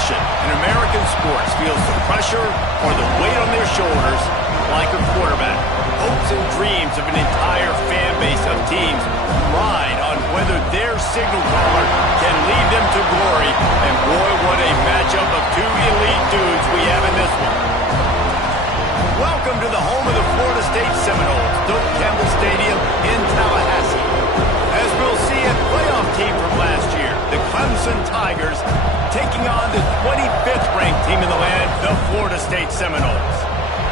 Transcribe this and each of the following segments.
position in American sports feels the pressure or the weight on their shoulders like a quarterback. Hopes and dreams of an entire fan base of teams ride on whether their signal caller can lead them to glory. And boy, what a matchup of two elite dudes we have in this one. Welcome to the home of the Florida State Seminoles, Doak Campbell Stadium in Tallahassee. As we'll see, a playoff team from last year, the Clemson Tigers, taking on the 25th ranked team in the land, the Florida State Seminoles.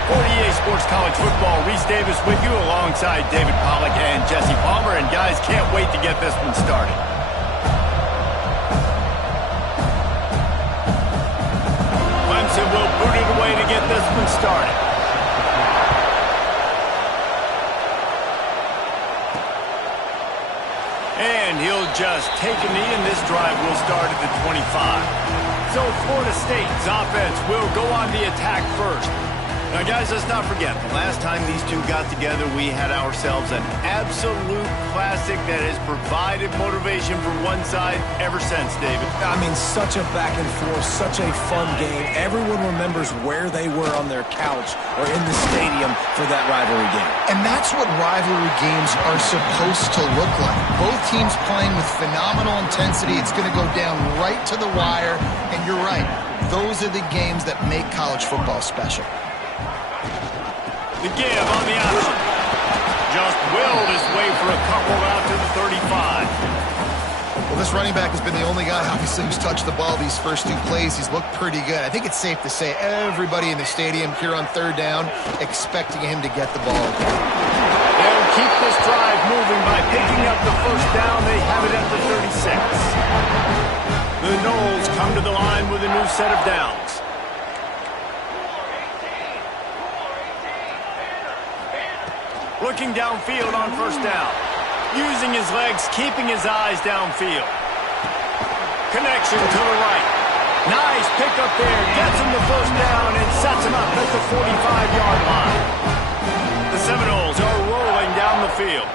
For EA Sports College Football, Reese Davis with you alongside David Pollack and Jesse Palmer. And guys, can't wait to get this one started. Clemson will boot it away to get this one started. And he'll just take a knee, and this drive will start at the 25. So Florida State's offense will go on the attack first. Now, guys, let's not forget, the last time these two got together, we had ourselves an absolute classic that has provided motivation for one side ever since, David. I mean, such a back and forth, such a fun game. Everyone remembers where they were on their couch or in the stadium for that rivalry game. And that's what rivalry games are supposed to look like. Both teams playing with phenomenal intensity. It's going to go down right to the wire. And you're right, those are the games that make college football special. The give on the option. Just willed his way for a couple out to the 35. Well, this running back has been the only guy, obviously, who's touched the ball these first two plays. He's looked pretty good. I think it's safe to say everybody in the stadium here on third down expecting him to get the ball. They'll keep this drive moving by picking up the first down. They have it at the 36. The Noles come to the line with a new set of downs. Looking downfield on first down. Using his legs, keeping his eyes downfield. Connection to the right. Nice pickup there. Gets him the first down and sets him up at the 45-yard line. The Seminoles are rolling down the field.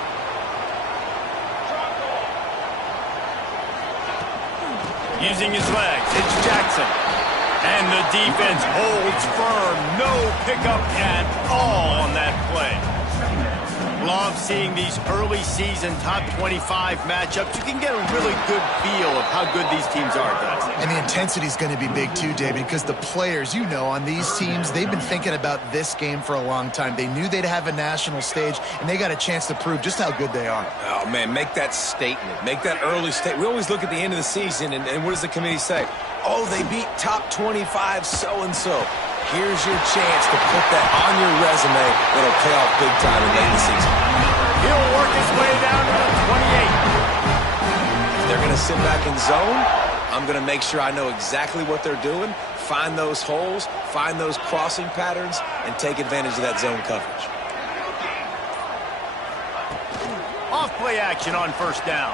Using his legs, it's Jackson. And the defense holds firm. No pickup at all on that play. Love seeing these early season top 25 matchups. You can get a really good feel of how good these teams are, guys. And the intensity is going to be big too, David, because the players, you know, on these teams, they've been thinking about this game for a long time. They knew they'd have a national stage, and they got a chance to prove just how good they are. Oh, man, make that statement. Make that early statement. We always look at the end of the season, and what does the committee say? Oh, they beat top 25 so-and-so. Here's your chance to put that on your resume that'll pay off big time in late in the season. He'll work his way down to the 28. If they're going to sit back in zone, I'm going to make sure I know exactly what they're doing, find those holes, find those crossing patterns, and take advantage of that zone coverage. Off play action on first down.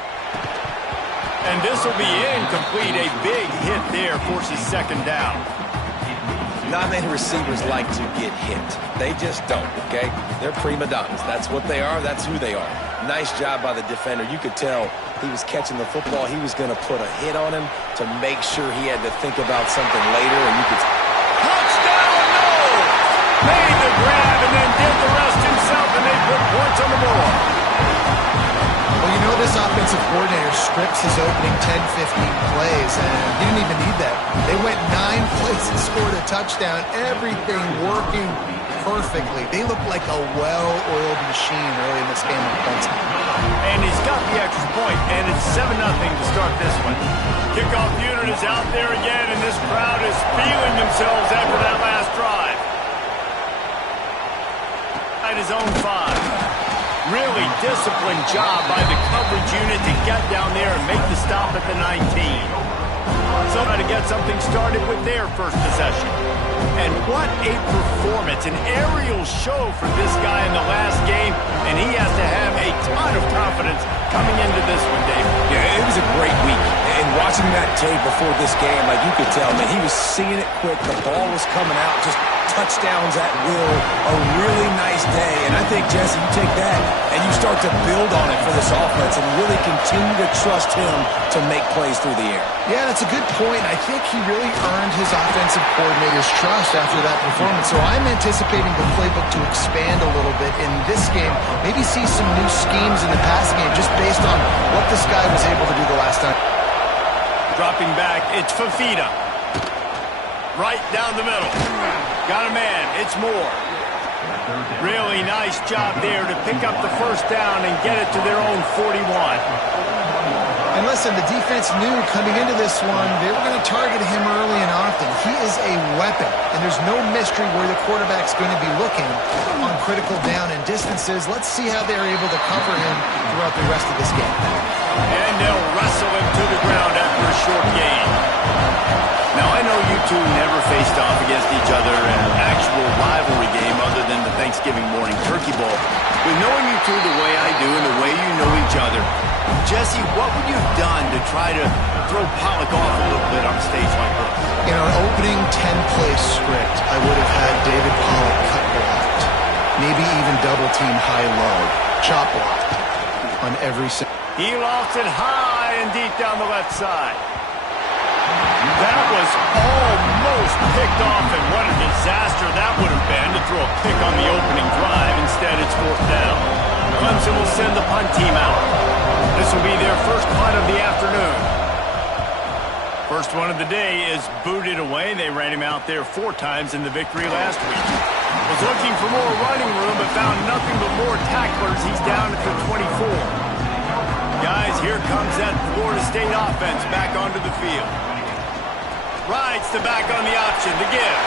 And this will be incomplete. A big hit there forces second down. Not many receivers like to get hit. They just don't, okay? They're prima donnas. That's what they are. That's who they are. Nice job by the defender. You could tell he was catching the football. He was going to put a hit on him to make sure he had to think about something later. And you could... Touchdown, no! Made the grab and then did the rest himself, and they put points on the board. Well, you know this offensive coordinator scripts his opening 10-15 plays, and he didn't even need that. They went 9 plays and scored a touchdown. Everything working perfectly. They look like a well-oiled machine early in this game on Clemson. And he's got the extra point, and it's 7-0 to start this one. Kickoff unit is out there again, and this crowd is feeling themselves after that last drive. At his own 5. Really disciplined job by the coverage unit to get down there and make the stop at the 19. So try to get something started with their first possession. And what a performance, an aerial show for this guy in the last game, and he has to have a ton of confidence coming into this one, Dave? Yeah, it was a great week. And watching that tape before this game, like you could tell, man, he was seeing it quick. The ball was coming out, just touchdowns at will. A really nice day. And I think, Jesse, you take that and you start to build on it for this offense and really continue to trust him to make plays through the air. Yeah, that's a good point. I think he really earned his offensive coordinator's trust after that performance. So I'm anticipating the playbook to expand a little bit in this game. Maybe see some new schemes in the passing game just based on what this guy was able to do the last time. Dropping back, it's Fafita. Right down the middle. Got a man, it's Moore. Really nice job there to pick up the first down and get it to their own 41. And listen, the defense knew coming into this one, they were going to target him early and often. He is a weapon, and there's no mystery where the quarterback's going to be looking on critical down and distances. Let's see how they're able to cover him throughout the rest of this game. And they'll wrestle him to the ground after a short gain. Now, I know you two never faced off against each other in an actual rivalry game other than the Thanksgiving morning turkey bowl. But knowing you two the way I do and the way you know each other, Jesse, what would you have done to try to throw Pollock off a little bit on a stage like this? In our opening 10-play script, I would have had David Pollock cut blocked, maybe even double-team high-low, chop blocked on every single. He lost it high and deep down the left side. That was almost picked off, and what a disaster that would have been to throw a pick on the opening drive. Instead, it's fourth down. Clemson will send the punt team out. This will be their first punt of the afternoon. First one of the day is booted away. They ran him out there 4 times in the victory last week. Was looking for more running room, but found nothing but more tacklers. He's down at the 24. Guys, here comes that Florida State offense back onto the field. Rides to back on the option to give.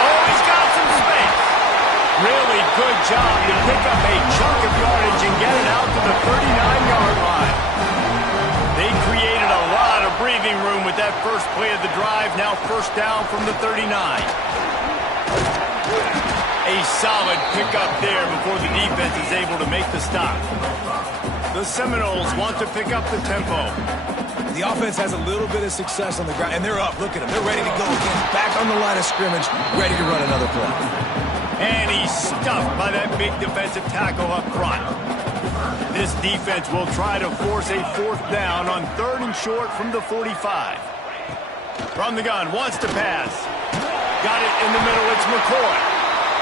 Oh, he's got some space. Really good job to pick up a chunk of yardage and get it out to the 39-yard line. They created a lot of breathing room with that first play of the drive. Now first down from the 39. A solid pickup there before the defense is able to make the stop. The Seminoles want to pick up the tempo. The offense has a little bit of success on the ground, and they're up. Look at them. They're ready to go again. Back on the line of scrimmage, ready to run another play. And he's stuffed by that big defensive tackle up front. This defense will try to force a fourth down on 3rd and short from the 45. From the gun, wants to pass. Got it in the middle, it's McCoy.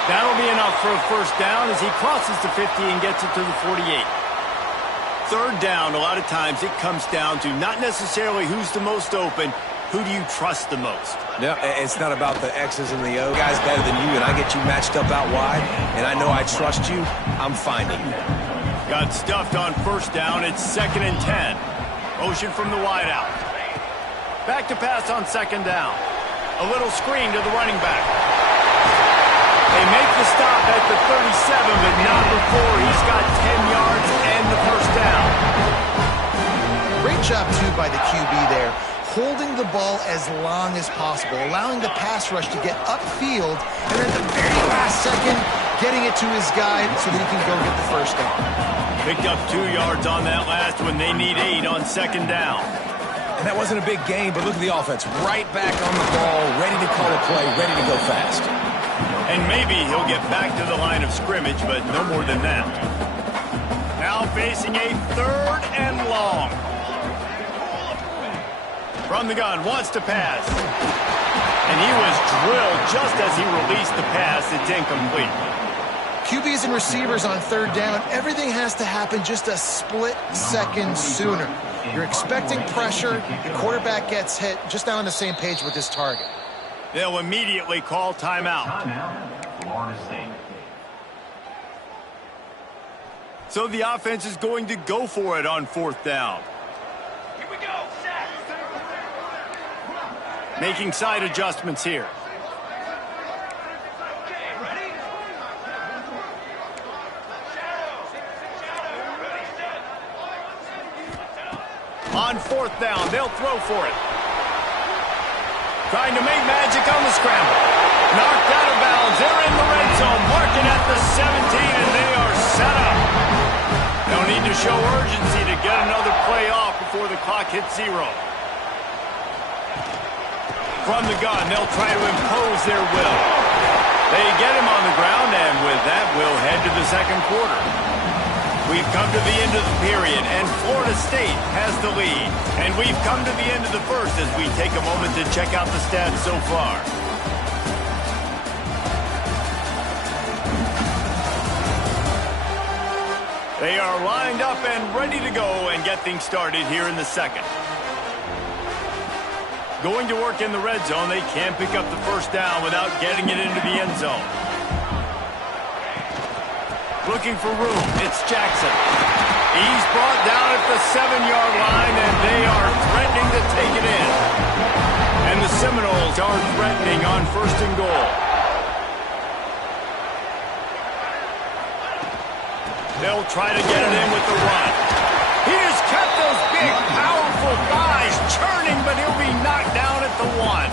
That'll be enough for a first down as he crosses the 50 and gets it to the 48. 3rd down, a lot of times it comes down to not necessarily who's the most open, who do you trust the most? No, it's not about the X's and the O's. Guy's better than you, and I get you matched up out wide, and I know I trust you. I'm finding you. Got stuffed on first down. It's 2nd and 10. Motion from the wide out. Back to pass on 2nd down. A little screen to the running back. They make the stop at the 37, but not before he's got 10 yards and the first down. Great job, too, by the QB there, holding the ball as long as possible, allowing the pass rush to get upfield, and at the very last second, getting it to his guy so that he can go get the first down. Picked up 2 yards on that last one. They need 8 on 2nd down. And that wasn't a big gain, but look at the offense. Right back on the ball, ready to call a play, ready to go fast. And maybe he'll get back to the line of scrimmage, but no more than that. Now facing a 3rd and long. From the gun, wants to pass. And he was drilled just as he released the pass. It's incomplete. QBs and receivers on 3rd down, everything has to happen just a split second sooner. You're expecting pressure, the quarterback gets hit, just not on the same page with this target. They'll immediately call timeout. So the offense is going to go for it on 4th down. Here we go. Making side adjustments here. On 4th down, they'll throw for it. Trying to make magic on the scramble. Knocked out of bounds. They're in the red zone. Marking at the 17, and they are set up. No need to show urgency to get clock hits 0. From the gun, they'll try to impose their will. They get him on the ground, and with that, we'll head to the second quarter. We've come to the end of the period, and Florida State has the lead. And we've come to the end of the first as we take a moment to check out the stats so far. They are lined up and ready to go and get things started here in the second. Going to work in the red zone, they can't pick up the first down without getting it into the end zone. Looking for room, it's Jackson. He's brought down at the 7-yard line, and they are threatening to take it in. And the Seminoles are threatening on 1st and goal. They'll try to get it in with the run. He has kept those big, powerful thighs churning, but he'll be knocked down at the 1.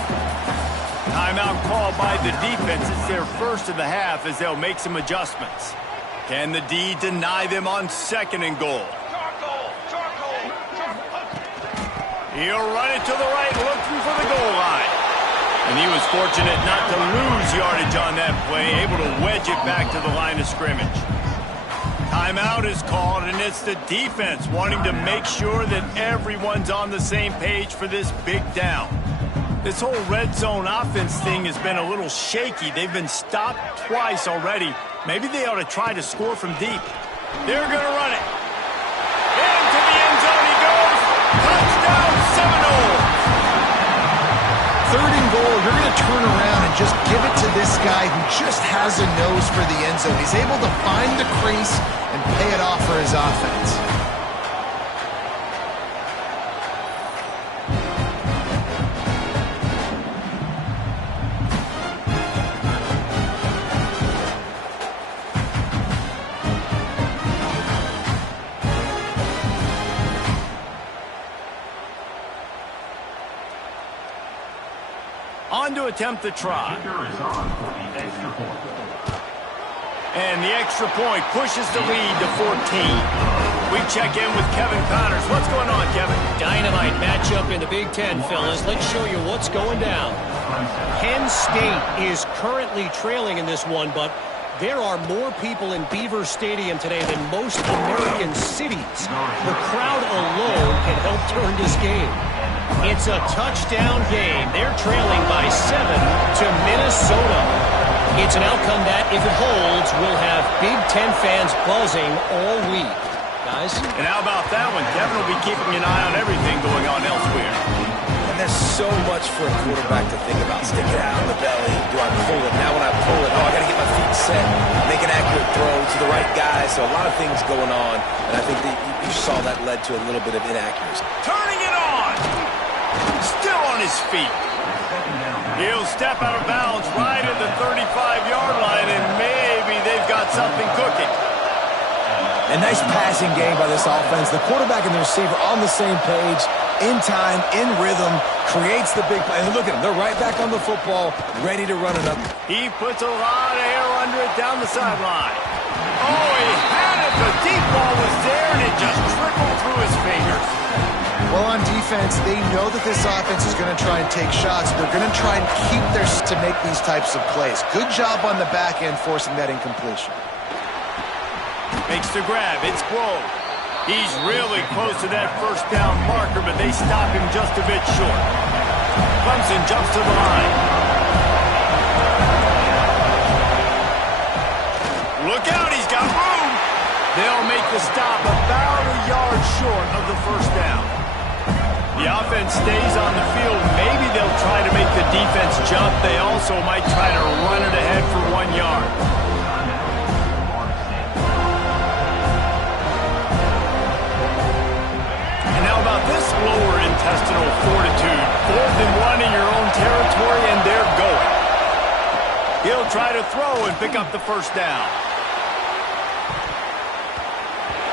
Timeout called by the defense. It's their first of the half as they'll make some adjustments. Can the D deny them on 2nd and goal? He'll run it to the right, looking for the goal line. And he was fortunate not to lose yardage on that play, able to wedge it back to the line of scrimmage. Timeout is called, and it's the defense wanting to make sure that everyone's on the same page for this big down. This whole red zone offense thing has been a little shaky. They've been stopped twice already. Maybe they ought to try to score from deep. They're going to run it. Into the end zone he goes. Touchdown, Seminoles. 3rd and goal, you're going to turn around and just give it to this guy who just has a nose for the end zone. He's able to find the crease and pay it off for his offense. On to attempt the try. And the extra point pushes the lead to 14. We check in with Kevin Connors. What's going on, Kevin? Dynamite matchup in the Big Ten, fellas. Let's show you what's going down. Penn State is currently trailing in this one, but there are more people in Beaver Stadium today than most American cities. The crowd alone can help turn this game. It's a touchdown game. They're trailing by 7 to Minnesota. It's an outcome that, if it holds, will have Big Ten fans buzzing all week. Guys? And how about that one? Kevin will be keeping an eye on everything going on elsewhere. And there's so much for a quarterback to think about. Stick it out in the belly. Do I pull it? Now when I pull it, I got to get my feet set, make an accurate throw to the right guy. So a lot of things going on. And I think that you saw that led to a little bit of inaccuracy. Turning it on! Still on his feet. He'll step out of bounds right at the 35-yard line, and maybe they've got something cooking. A nice passing game by this offense. The quarterback and the receiver on the same page, in time, in rhythm, creates the big play. And look at them. They're right back on the football, ready to run it up. He puts a lot of air under it down the sideline. Oh, he had it. The deep ball was there, and it just trickled through his fingers. Well, on defense, they know that this offense is going to try and take shots. They're going to try and keep their to make these types of plays. Good job on the back end forcing that incompletion. Makes the grab. It's Blow. He's really close to that first down marker, but they stop him just a bit short. Clemson jumps to the line. Look out, he's got room. They'll make the stop about a yard short of the first down. The offense stays on the field. Maybe they'll try to make the defense jump. They also might try to run it ahead for 1 yard. And how about this lower intestinal fortitude? 4th and 1 in your own territory, and they're going. He'll try to throw and pick up the first down.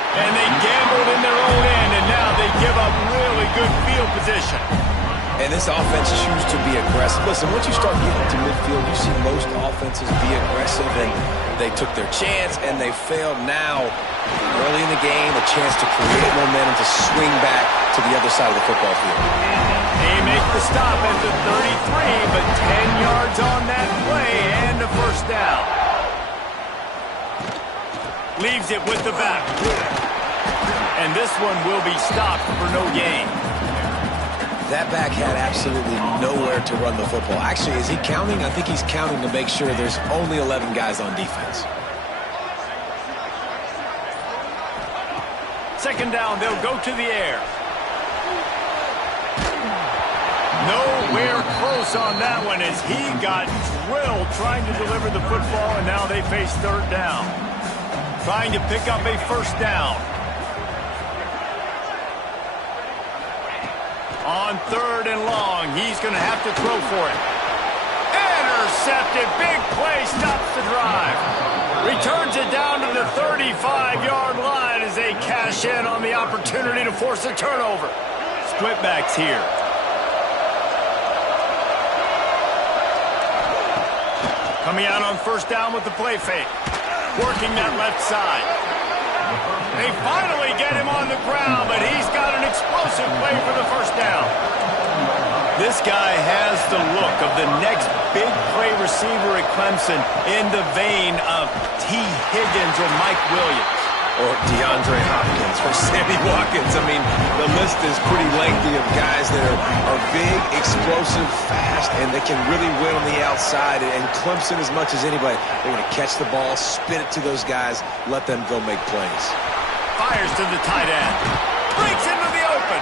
And they gambled in their own end, and now they give up really good field position. And this offense chooses to be aggressive. Listen, once you start getting to midfield, you see most offenses be aggressive, and they took their chance, and they failed. Now, early in the game, a chance to create momentum to swing back to the other side of the football field. They make the stop at the 33, but 10 yards on that play and a first down. Leaves it with the back. And this one will be stopped for no gain. That back had absolutely nowhere to run the football. Actually, is he counting? I think he's counting to make sure there's only 11 guys on defense. Second down, they'll go to the air. Nowhere close on that one as he got drilled trying to deliver the football, and now they face third down. Trying to pick up a first down. On third and long, he's going to have to throw for it. Intercepted. Big play stops the drive. Returns it down to the 35-yard line as they cash in on the opportunity to force a turnover. Split backs here. Coming out on first down with the play fake. Working that left side. They finally get him on the ground, but he's got an explosive play for the first down. This guy has the look of the next big play receiver at Clemson in the vein of T. Higgins or Mike Williams. Or DeAndre Hopkins or Sammy Watkins. I mean, the list is pretty lengthy of guys that are big, explosive, fast, and they can really win on the outside. And Clemson, as much as anybody, they're going to catch the ball, spin it to those guys, let them go make plays. Fires to the tight end. Breaks into the open.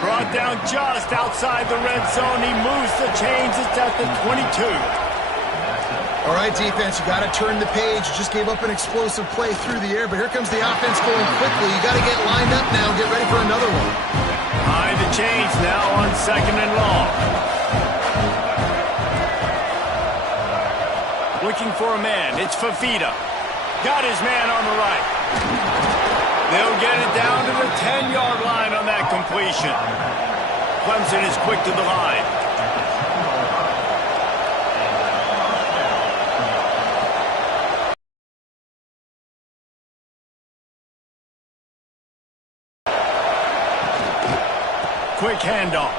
Brought down just outside the red zone. He moves the chains. It's at the 22. All right, defense, you got to turn the page. You just gave up an explosive play through the air, but here comes the offense going quickly. You got to get lined up now and get ready for another one. High the chains now on second and long. Looking for a man. It's Fafita. Got his man on the right. They'll get it down to the 10-yard line on that completion. Clemson is quick to the line. Quick handoff.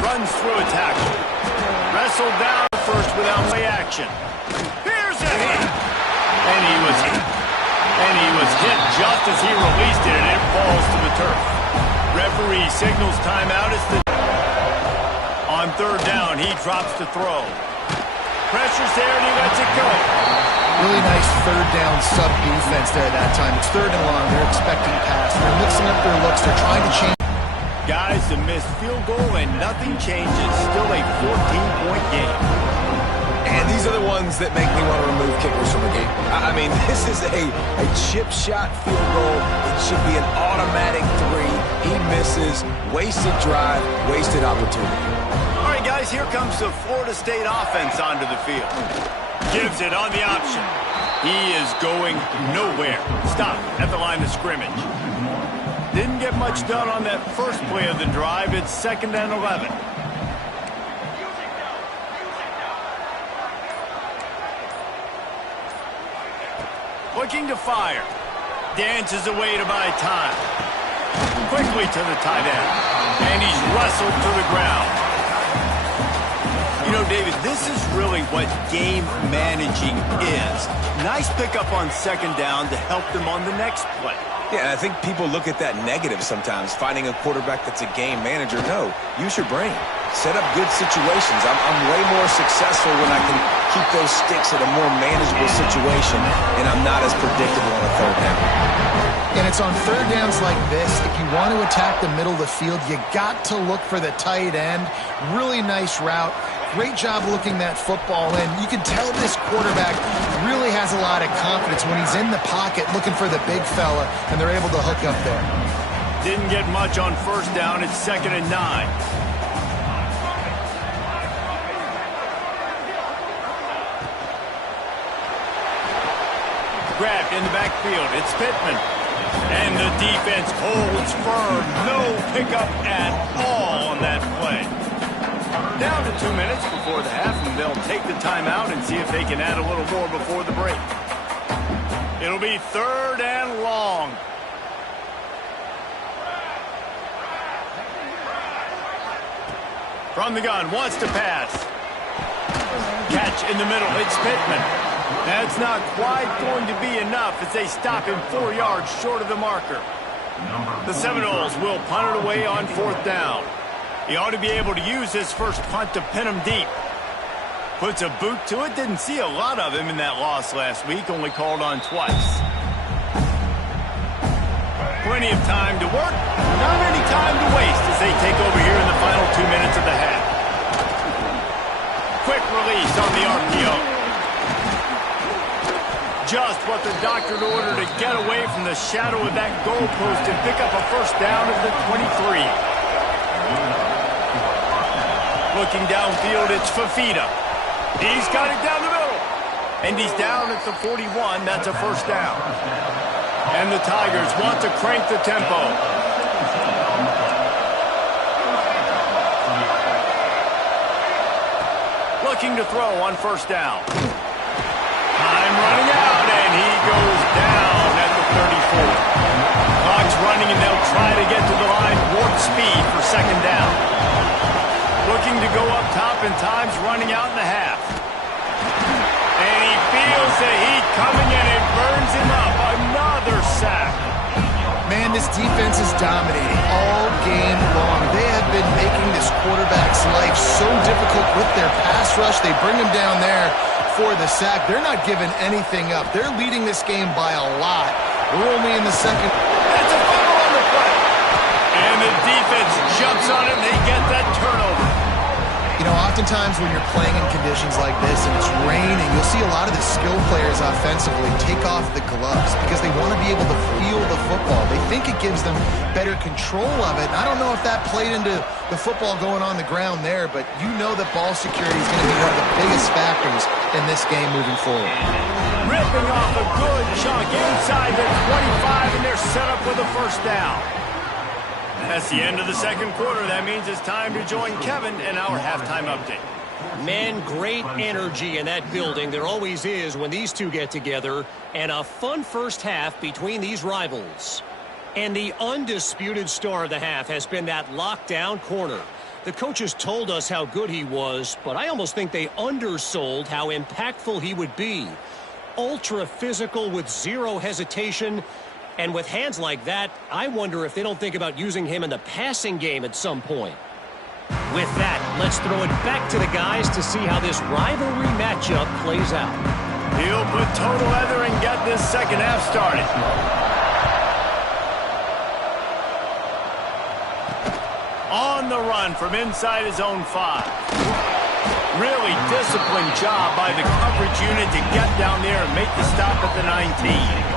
Runs through a tackle. Wrestled down first without play action. Here's a hit. And he was hit just as he released it, and it falls to the turf. Referee signals timeout. On third down, he drops to throw. Pressure's there, and he lets it go. Really nice third down sub defense there that time. It's third and long. They're expecting pass. They're mixing up their looks. They're trying to change. Guys, the missed field goal and nothing changes. Still a 14-point game. And these are the ones that make me want to remove kickers from the game. I mean, this is a chip shot field goal. It should be an automatic 3. He misses. Wasted drive, wasted opportunity. All right, guys, here comes the Florida State offense onto the field. Gives it on the option. He is going nowhere. Stop at the line of scrimmage. Didn't get much done on that first play of the drive. It's second and 11. Looking to fire. Dances away to buy time. Quickly to the tight end. And he's wrestled to the ground. You know, David, this is really what game managing is. Nice pickup on second down to help them on the next play. Yeah, and I think people look at that negative sometimes, finding a quarterback that's a game manager. No, use your brain. Set up good situations. I'm way more successful when I can keep those sticks at a more manageable situation, and I'm not as predictable on a third down. And it's on third downs like this, if you want to attack the middle of the field, you got to look for the tight end. Really nice route. Great job looking that football in. You can tell this quarterback really has a lot of confidence when he's in the pocket looking for the big fella, and they're able to hook up there. Didn't get much on first down. It's second and 9. Grabbed in the backfield. It's Pittman. And the defense holds firm. No pickup at all on on that play. Down to 2 minutes before the half, and they'll take the timeout and see if they can add a little more before the break. It'll be 3rd and long. From the gun, wants to pass. Catch in the middle, it's Pittman. That's not quite going to be enough as they stop him 4 yards short of the marker. The Seminoles will punt it away on 4th down. He ought to be able to use his first punt to pin him deep. Puts a boot to it. Didn't see a lot of him in that loss last week. Only called on twice. Plenty of time to work. Not any time to waste as they take over here in the final 2 minutes of the half. Quick release on the RPO. Just what the doctor ordered to get away from the shadow of that goalpost and pick up a first down at the 23. Looking downfield, it's Fafita. He's got it down the middle. And he's down at the 41. That's a first down. And the Tigers want to crank the tempo. Looking to throw on first down. Time running out, and he goes down at the 34. Clock's running, and they'll try to get to the line warp speed for second down. Looking to go up top, and time's running out in the half. And he feels the heat coming, and it burns him up. Another sack. Man, this defense is dominating all game long. They have been making this quarterback's life so difficult with their pass rush. They bring him down there for the sack. They're not giving anything up. They're leading this game by a lot. We're only in the second. That's a fumble on the play. And the defense jumps on it, and they get that turnover. You know, oftentimes when you're playing in conditions like this and it's raining, you'll see a lot of the skill players offensively take off the gloves because they want to be able to feel the football. They think it gives them better control of it. And I don't know if that played into the football going on the ground there, but you know that ball security is going to be one of the biggest factors in this game moving forward. Ripping off a good chunk inside the 25, and they're set up with a first down. That's the end of the second quarter. That means it's time to join Kevin in our halftime update. Man, great energy in that building. There always is when these two get together. And a fun first half between these rivals. And the undisputed star of the half has been that lockdown corner. The coaches told us how good he was, but I almost think they undersold how impactful he would be. Ultra physical with zero hesitation. And with hands like that, I wonder if they don't think about using him in the passing game at some point. With that, let's throw it back to the guys to see how this rivalry matchup plays out. He'll put total leather and get this second half started. On the run from inside his own 5. Really disciplined job by the coverage unit to get down there and make the stop at the 19.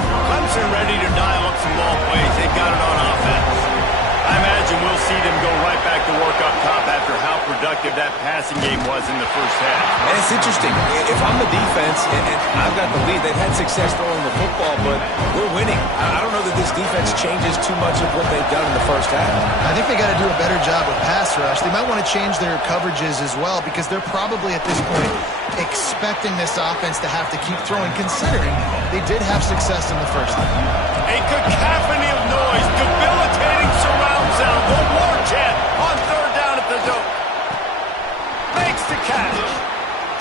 Clemson ready to dial up some ball plays. They've got it on offense. I imagine we'll see them go right back to work up top after how productive that passing game was in the first half. And it's interesting. If I'm the defense and I've got the lead, they've had success throwing the football, but we're winning. I don't know that this defense changes too much of what they've done in the first half. I think they got to do a better job with pass rush. They might want to change their coverages as well because they're probably at this point expecting this offense to have to keep throwing, considering they did have success in the first half. A cacophony of noise, debilitating surround sound. The war chant on third down at the dope. Makes the catch.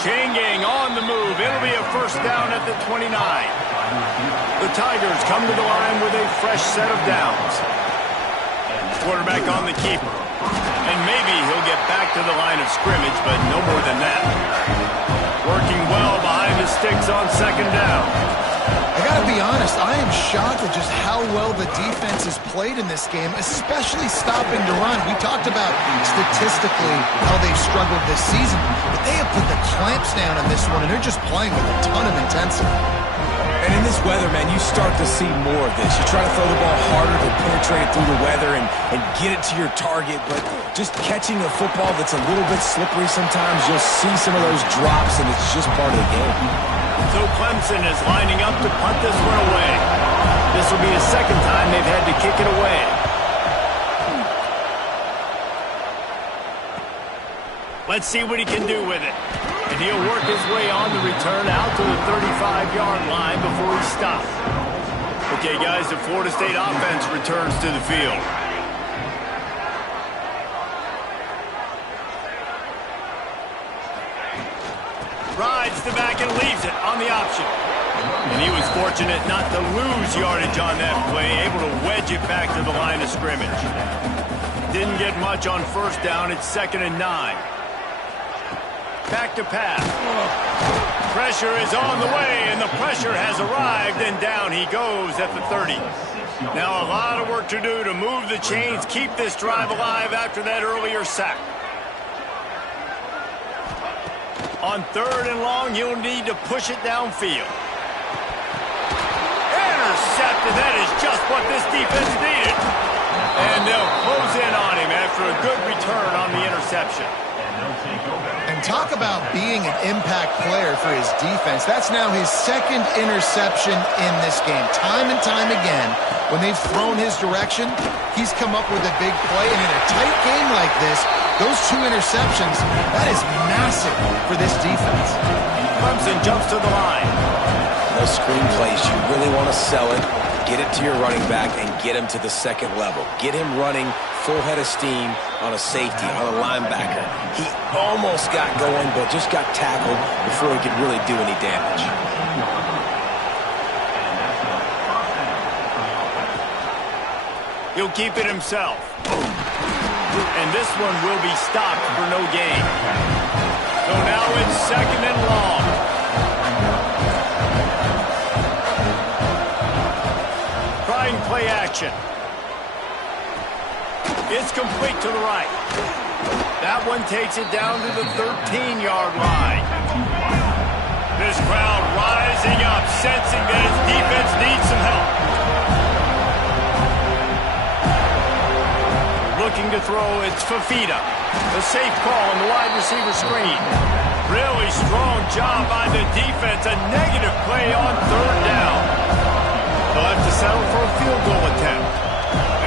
Chain gang on the move. It'll be a first down at the 29. The Tigers come to the line with a fresh set of downs. Quarterback on the keeper. And maybe he'll get back to the line of scrimmage, but no more than that. Working well behind the sticks on second down. I got to be honest, I am shocked at just how well the defense has played in this game, especially stopping to run. We talked about statistically how they've struggled this season, but they have put the clamps down on this one, and they're just playing with a ton of intensity. And in this weather, man, you start to see more of this. You try to throw the ball harder to penetrate it through the weather and get it to your target, but just catching a football that's a little bit slippery sometimes, you'll see some of those drops, and it's just part of the game. So Clemson is lining up to punt this one away. This will be the second time they've had to kick it away. Let's see what he can do with it. And he'll work his way on the return out to the 35-yard line before he stops. Okay, guys, the Florida State offense returns to the field. Rides the back and leaves it on the option. And he was fortunate not to lose yardage on that play, able to wedge it back to the line of scrimmage. Didn't get much on first down. It's 2nd and 9. Back to pass. Pressure is on the way, and the pressure has arrived, and down he goes at the 30. Now a lot of work to do to move the chains, keep this drive alive after that earlier sack. On 3rd and long, he'll need to push it downfield. Intercepted. That is just what this defense needed. And they'll close in on him after a good return on the interception. And talk about being an impact player for his defense. That's now his 2nd interception in this game. Time and time again, when they've thrown his direction, he's come up with a big play. And in a tight game like this, those 2 interceptions, that is massive for this defense. Clemson jumps to the line. Those screen plays, you really want to sell it, get it to your running back, and get him to the 2nd level. Get him running full head of steam on a safety, on a linebacker. He almost got going, but just got tackled before he could really do any damage. He'll keep it himself. And this one will be stopped for no gain. So now it's 2nd and long. Trying play action. It's complete to the right. That one takes it down to the 13-yard line. This crowd rising up, sensing that its defense needs some help. Looking to throw, it's Fafita. The safe call on the wide receiver screen. Really strong job by the defense. A negative play on 3rd down. They'll have to settle for a field goal attempt.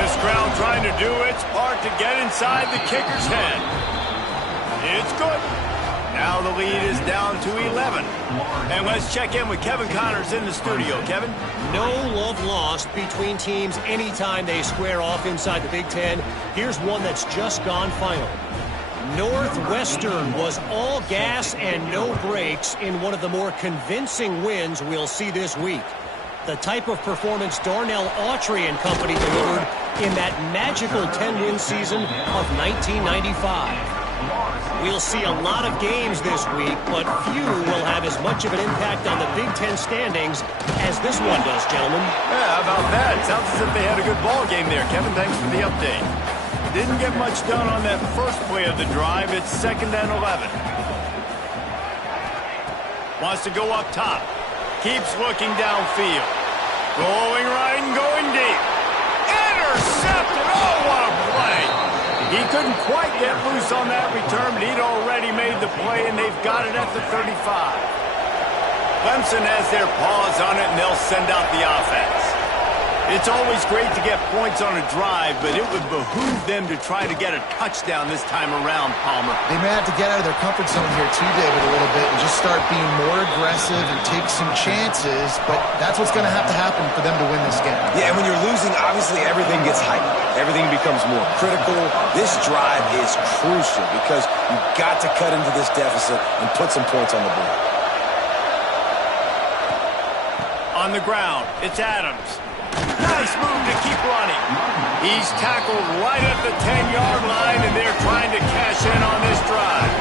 This crowd trying to do its part to get inside the kicker's head. It's good. Now the lead is down to 11. And let's check in with Kevin Connors in the studio. Kevin? No love lost between teams anytime they square off inside the Big Ten. Here's one that's just gone final. Northwestern was all gas and no brakes in one of the more convincing wins we'll see this week. The type of performance Darnell Autry and company delivered in that magical 10-win season of 1995. We'll see a lot of games this week, but few will have as much of an impact on the Big Ten standings as this one does, gentlemen. Yeah, how about that? Sounds as if they had a good ball game there, Kevin. Thanks for the update. Didn't get much done on that first play of the drive. It's 2nd and 11. Wants to go up top. Keeps looking downfield. Going right and going deep. Intercepted. Oh, what a play. He couldn't quite get loose on that return, but he'd already made the play, and they've got it at the 35. Clemson has their paws on it, and they'll send out the offense. It's always great to get points on a drive, but it would behoove them to try to get a touchdown this time around, Palmer. They may have to get out of their comfort zone here too, David, a little bit and just start being more aggressive and take some chances, but that's what's going to happen for them to win this game. Yeah, and when you're losing, obviously everything gets hyped. Everything becomes more critical. This drive is crucial because you've got to cut into this deficit and put some points on the board. On the ground, it's Adams. Nice move to keep running. He's tackled right at the 10-yard line, and they're trying to cash in on this drive.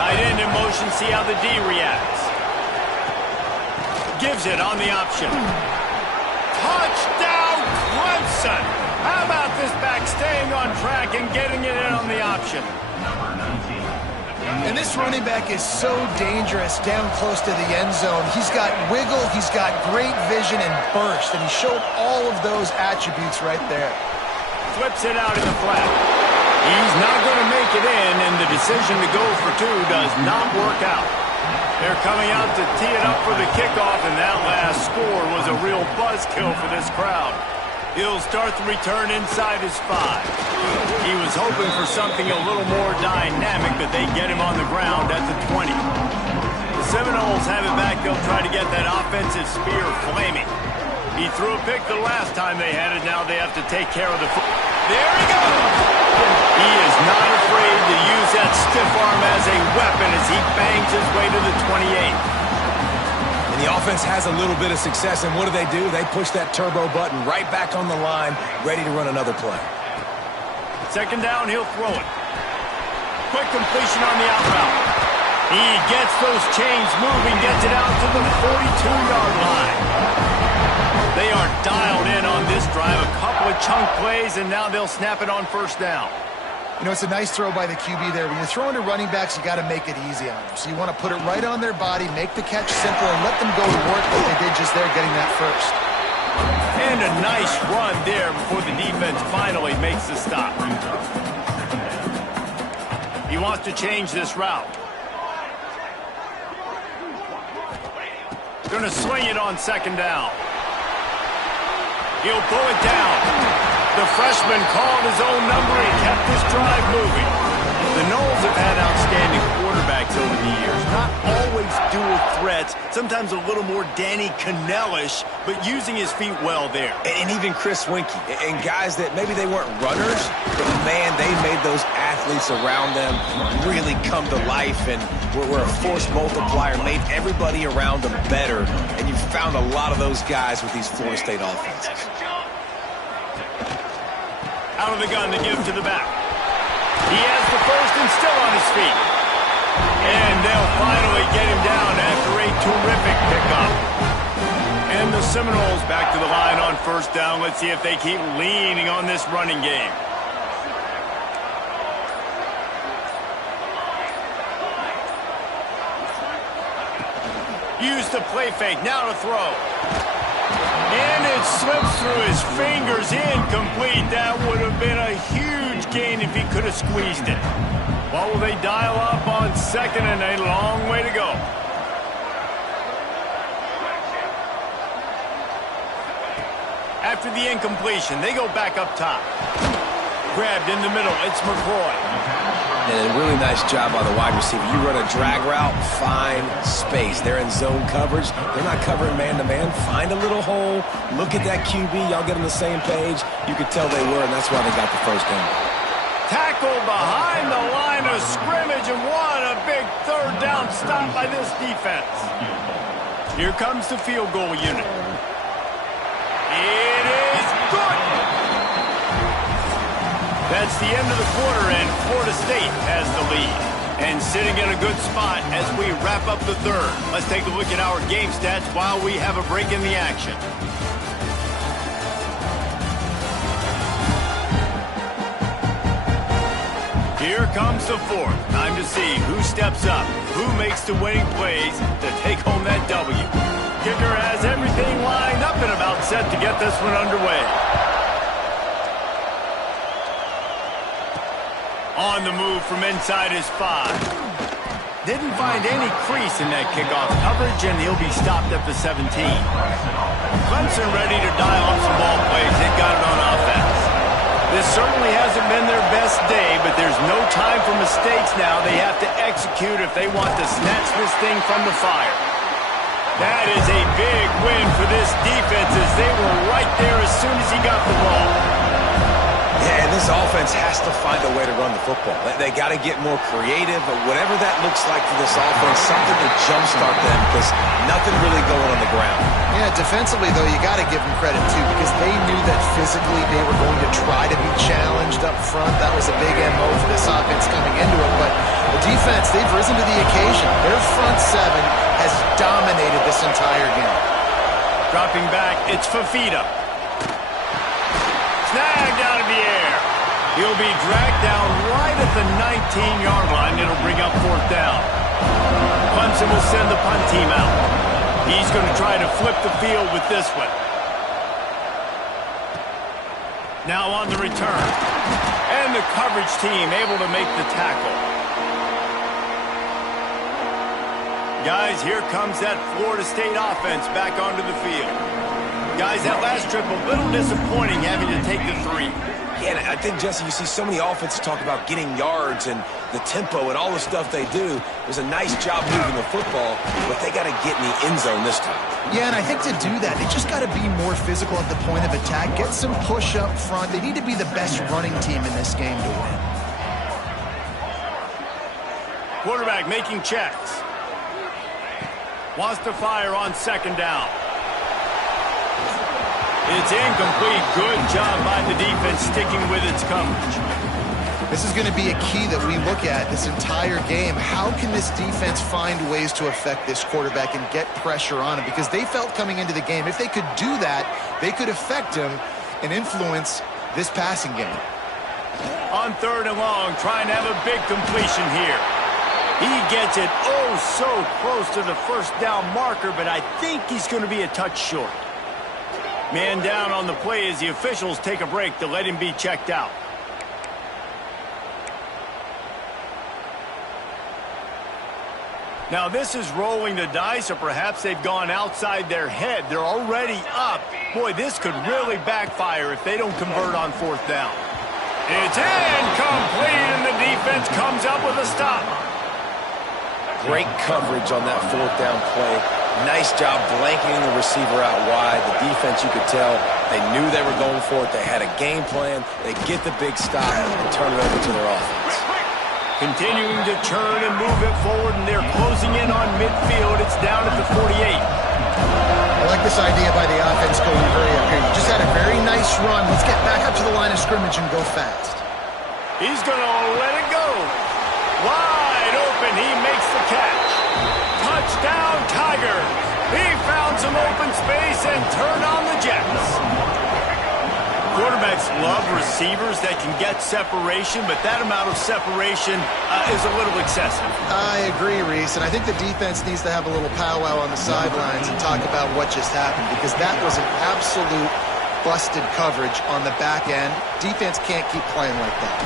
Tight end in motion, see how the D reacts. Gives it on the option. Touchdown, Clemson! How about this back staying on track and getting it in on the option? And this running back is so dangerous down close to the end zone. He's got wiggle, he's got great vision and burst, and he showed all of those attributes right there. Flips it out in the flat. He's not going to make it in, and the decision to go for two does not work out. They're coming out to tee it up for the kickoff, and that last score was a real buzzkill for this crowd. He'll start the return inside his 5. He was hoping for something a little more dynamic, but they get him on the ground at the 20. The Seminoles have it back. They'll try to get that offensive spear flaming. He threw a pick the last time they had it. Now they have to take care of the football. There he goes! He is not afraid to use that stiff arm as a weapon as he bangs his way to the 28. And the offense has a little bit of success, and what do? They push that turbo button right back on the line, ready to run another play. Second down, he'll throw it. Quick completion on the out route. He gets those chains moving, gets it out to the 42-yard line. They are dialed in on this drive. A couple of chunk plays, and now they'll snap it on first down. You know, it's a nice throw by the QB there. When you're throwing to running backs, you got to make it easy on them. So you want to put it right on their body, make the catch simple, and let them go to work like they did just there, getting that first. And a nice run there before the defense finally makes the stop. He wants to change this route. Going to swing it on second down. He'll pull it down. The freshman called his own number and kept this drive moving. The Noles have had outstanding quarterbacks over the years. Not always dual threats, sometimes a little more Danny Cannell-ish, but using his feet well there. And even Chris Winkie, and guys that maybe they weren't runners, but man, they made those athletes around them really come to life and were a force multiplier, made everybody around them better, and you found a lot of those guys with these Florida State offenses. Out of the gun to give to the back. He has the first and still on his feet. And they'll finally get him down after a terrific pickup. And the Seminoles back to the line on first down. Let's see if they keep leaning on this running game. Use the play fake. Now to throw. And it slips through his fingers, incomplete. That would have been a huge gain if he could have squeezed it. What will they dial up on second, and a long way to go. After the incompletion, they go back up top. Grabbed in the middle, it's McCoy. And a really nice job by the wide receiver. You run a drag route, find space. They're in zone coverage. They're not covering man-to-man. Find a little hole. Look at that QB. Y'all get on the same page. You could tell they were, and that's why they got the first down. Tackle behind the line of scrimmage, and what a big third down stop by this defense. Here comes the field goal unit. It is good. That's the end of the quarter, and Florida State has the lead. And sitting in a good spot as we wrap up the third. Let's take a look at our game stats while we have a break in the action. Here comes the fourth. Time to see who steps up, who makes the winning plays to take home that W. Kicker has everything lined up and about set to get this one underway. On the move from inside his 5. Didn't find any crease in that kickoff coverage, and he'll be stopped at the 17. Clemson ready to dial up some ball plays. They got it on offense. This certainly hasn't been their best day, but there's no time for mistakes now. They have to execute if they want to snatch this thing from the fire. That is a big win for this defense as they were right there as soon as he got the ball. Yeah, and this offense has to find a way to run the football. They got to get more creative, but whatever that looks like for this offense, something to jumpstart them because nothing really going on the ground. Yeah, defensively, though, you got to give them credit, too, because they knew that physically they were going to try to be challenged up front. That was a big MO for this offense coming into it, but the defense, they've risen to the occasion. Their front seven has dominated this entire game. Dropping back, it's Fafita. Snagged out of the air. He'll be dragged down right at the 19-yard line. It'll bring up fourth down. Clemson will send the punt team out. He's going to try to flip the field with this one. Now on the return. And the coverage team able to make the tackle. Guys, here comes that Florida State offense back onto the field. Guys, that last trip, a little disappointing having to take the 3. Yeah, and I think, Jesse, you see so many offenses talk about getting yards and the tempo and all the stuff they do. It was a nice job moving the football, but they got to get in the end zone this time. Yeah, and I think to do that, they just got to be more physical at the point of attack, get some push up front. They need to be the best running team in this game to win. Quarterback making checks. Wants to fire on 2nd down. It's incomplete. Good job by the defense sticking with its coverage. This is going to be a key that we look at this entire game. How can this defense find ways to affect this quarterback and get pressure on him? Because they felt coming into the game, if they could do that, they could affect him and influence this passing game. On 3rd and long, trying to have a big completion here. He gets it so close to the 1st down marker, but I think he's going to be a touch short. Man down on the play as the officials take a break to let him be checked out. Now this is rolling the dice, or perhaps they've gone outside their head. They're already up. Boy, this could really backfire if they don't convert on 4th down. It's incomplete, and the defense comes up with a stop. Great coverage on that 4th down play. Nice job blanketing the receiver out wide. The defense, you could tell, they knew they were going for it. They had a game plan. They get the big stop and turn it over to their offense. Continuing to turn and move it forward, and they're closing in on midfield. It's down at the 48. I like this idea by the offense going hurry up here. You just had a very nice run. Let's get back up to the line of scrimmage and go fast. He's going to let it go. Wide open. He makes the catch. Touchdown, Tigers. He found some open space and turned on the Jets. Quarterbacks love receivers that can get separation, but that amount of separation is a little excessive. I agree, Reese, and I think the defense needs to have a little powwow on the sidelines and talk about what just happened, because that was an absolute busted coverage on the back end. Defense can't keep playing like that.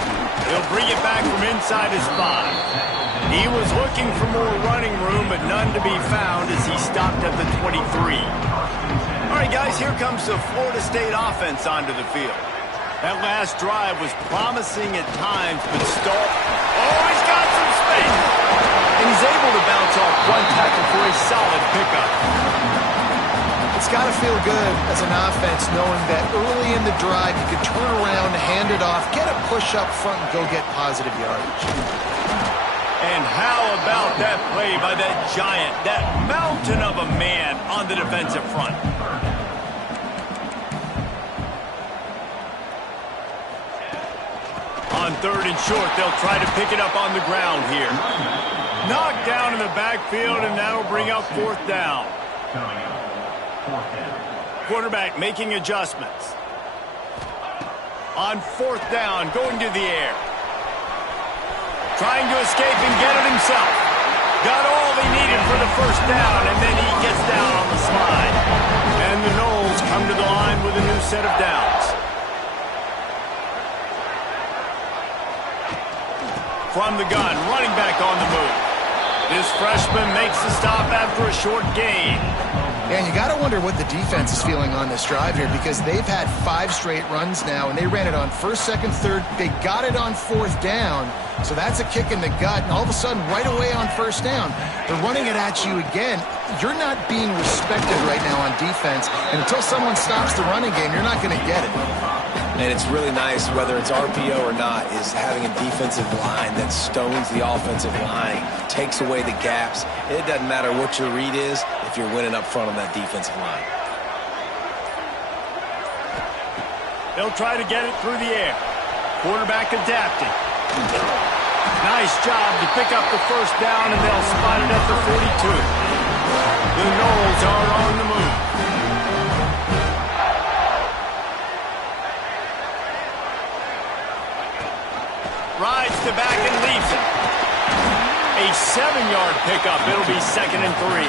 He'll bring it back from inside his 5. He was looking for more running room, but none to be found as he stopped at the 23. All right, guys, here comes the Florida State offense onto the field. That last drive was promising at times, but stalled. Oh, he's got some space. And he's able to bounce off one tackle for a solid pickup. It's got to feel good as an offense knowing that early in the drive you can turn around, hand it off, get a push up front, and go get positive yardage. And how about that play by that giant, that mountain of a man on the defensive front? On 3rd and short, they'll try to pick it up on the ground here. Knocked down in the backfield, and that'll bring up 4th down. Quarterback making adjustments. On 4th down, going to the air. Trying to escape and get it himself. Got all he needed for the 1st down, and then he gets down on the slide. And the Noles come to the line with a new set of downs. From the gun, running back on the move. This freshman makes the stop after a short gain. And you got to wonder what the defense is feeling on this drive here, because they've had 5 straight runs now, and they ran it on 1st, 2nd, 3rd. They got it on 4th down, so that's a kick in the gut. And all of a sudden, right away on 1st down, they're running it at you again. You're not being respected right now on defense, and until someone stops the running game, you're not going to get it. And it's really nice, whether it's RPO or not, is having a defensive line that stones the offensive line, takes away the gaps. It doesn't matter what your read is if you're winning up front on that defensive line. They'll try to get it through the air. Quarterback adapting. Nice job to pick up the 1st down, and they'll spot it at the 42. The Noles are on the move. Rides to back and leaves it. A 7-yard pickup. It'll be 2nd and 3.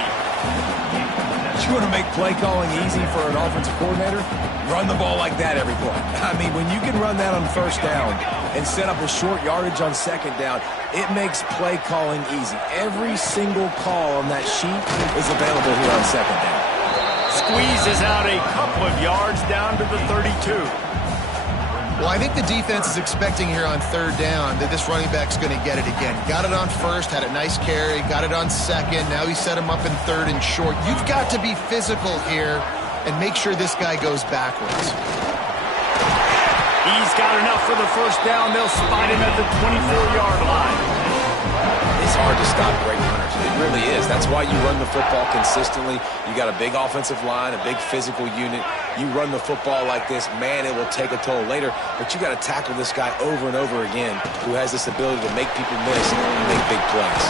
You want to make play calling easy for an offensive coordinator? Run the ball like that every play. I mean, when you can run that on 1st down and set up a short yardage on 2nd down, it makes play calling easy. Every single call on that sheet is available here on 2nd down. Squeezes out a couple of yards down to the 32. Well, I think the defense is expecting here on third down that this running back's going to get it again. Got it on first, had a nice carry, got it on second. Now he set him up in third and short. You've got to be physical here and make sure this guy goes backwards. He's got enough for the first down. They'll spot him at the 24-yard line. It's hard to stop great runners. It really is. That's why you run the football consistently. You got a big offensive line, a big physical unit. You run the football like this, man, it will take a toll later. But you got to tackle this guy over and over again who has this ability to make people miss and make big plays.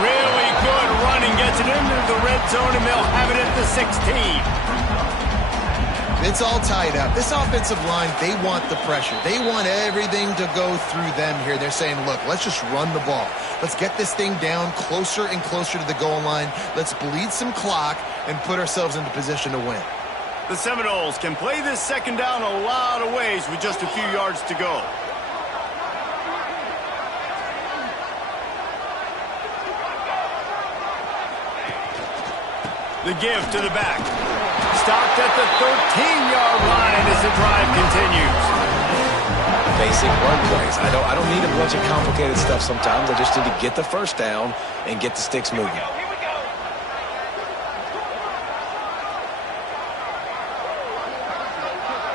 Really good running. Gets it into the red zone, and they'll have it at the 16. It's all tied up. This offensive line, they want the pressure. They want everything to go through them here. They're saying, look, let's just run the ball. Let's get this thing down closer and closer to the goal line. Let's bleed some clock and put ourselves into position to win. The Seminoles can play this second down a lot of ways with just a few yards to go. The give to the back. Stopped at the 13-yard line as the drive continues. Basic run plays. I don't need a bunch of complicated stuff sometimes. I just need to get the first down and get the sticks moving.